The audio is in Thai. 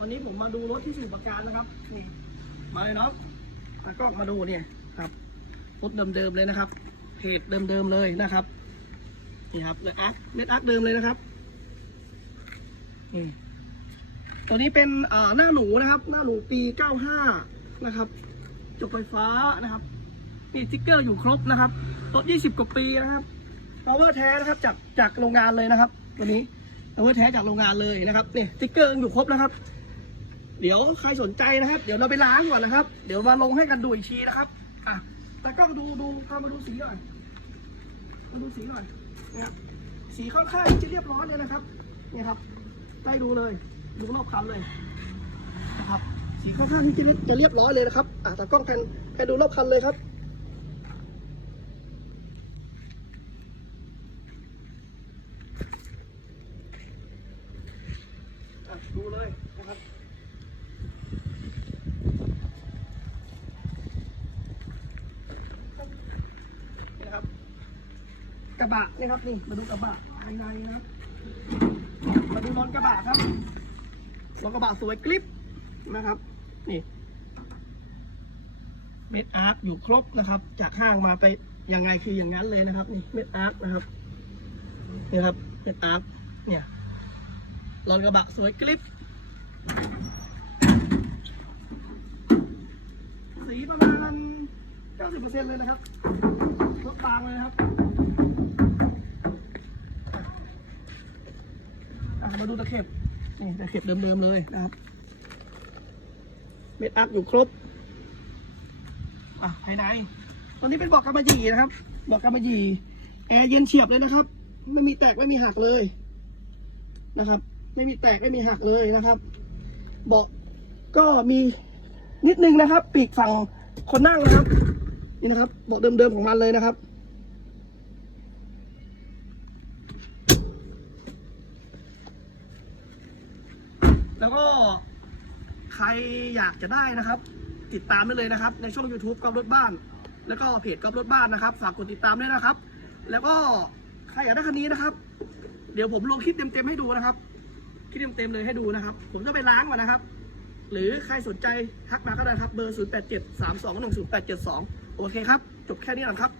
วันนี้ผมมาดูรถที่สมุทรปราการนะครับนี่มาเลยเนาะตากล้องมาดูเนี่ยครับรถเดิมๆเลยนะครับเพจเดิมๆเลยนะครับนี่ครับเม็ดอาร์คเม็ดอาร์คเดิมเลยนะครับนี่ตัวนี้เป็นอ่าหน้าหนูนะครับ หน้าหนูปี 95 นะครับจบไฟฟ้านะครับนี่สติ๊กเกอร์อยู่ครบนะครับรถ20 กว่าปีนะครับ power แท้นะครับจากจากโรงงานเลยนะครับ ตัวนี้ power แท้จากโรงงานเลยนะครับนี่สติ๊กเกอร์ยังอยู่ครบนะครับ เดี๋ยวใครสนใจนะครับ เดี๋ยวเราไปล้างก่อนนะครับ เดี๋ยวมาลงให้กันดูอีกทีนะครับอะแต่ก็ดูดูพามาดูสีหน่อยมาดูสีหน่อยนะครับสีค่อนข้างที่จะเรียบร้อยเลยนะครับเนี่ยครับได้ดูเลยดูรอบคันเลยนะครับ สีค่อนข้างที่จะจะเรียบร้อยเลยนะครับอะแต่กล้องแพนแพนดูรอบคันเลยครับดูเลยนะครับ นี่นะครับ กระบะนะครับนี่มาดูกระบะภายในนะมาดูรถกระบะครับรถกระบะสวยกริปนะครับ นี่เม็ดอาร์คอยู่ครบนะครับ จากห้างมาไปยังไงคืออย่างนั้นเลยนะครับ นี่เม็ดอาร์คนะครับนี่ครับเม็ดอาร์คเนี่ยรถกระบะสวยกริปสีประมาณ90%เลยนะครับรถบางเลยนะครับ อะมา ดูตะเข็บนี่ตะเข็บเดิมๆเลยนะครับ เม็ดอัพอยู่ครบ อะภายในตอนนี้เป็นเบอกกำมะหยี่นะครับเบอกกำมะหยี่แอร์เย็นเฉียบเลยนะครับ ไม่มีแตกไม่มีหักเลยนะครับ ไม่มีแตกไม่มีหักเลยนะครับ เบาะก็มีนิดนึงนะครับ ปีกฝั่งคนนั่งนะครับ นี่นะครับ เบาะเดิมๆของมันเลยนะครับ แล้วก็ใครอยากจะได้นะครับ ติดตามได้เลยนะครับ ในช่อง YouTube กอล์ฟรถบ้าน แล้วก็เพจกอล์ฟรถบ้านนะครับ ฝากกดติดตามด้วยนะครับ แล้วก็ใครอยากได้คันนี้นะครับ เดี๋ยวผมลงคลิปเต็มๆให้ดูนะครับคลิปเต็มๆเลยให้ดูนะครับ ผมจะไปล้างมานะครับ หรือใครสนใจทักมาก็ได้ครับเบอร์ 0 8 7 3 2 1 0 8 7 2 โอเคครับ จบแค่นี้นะครับ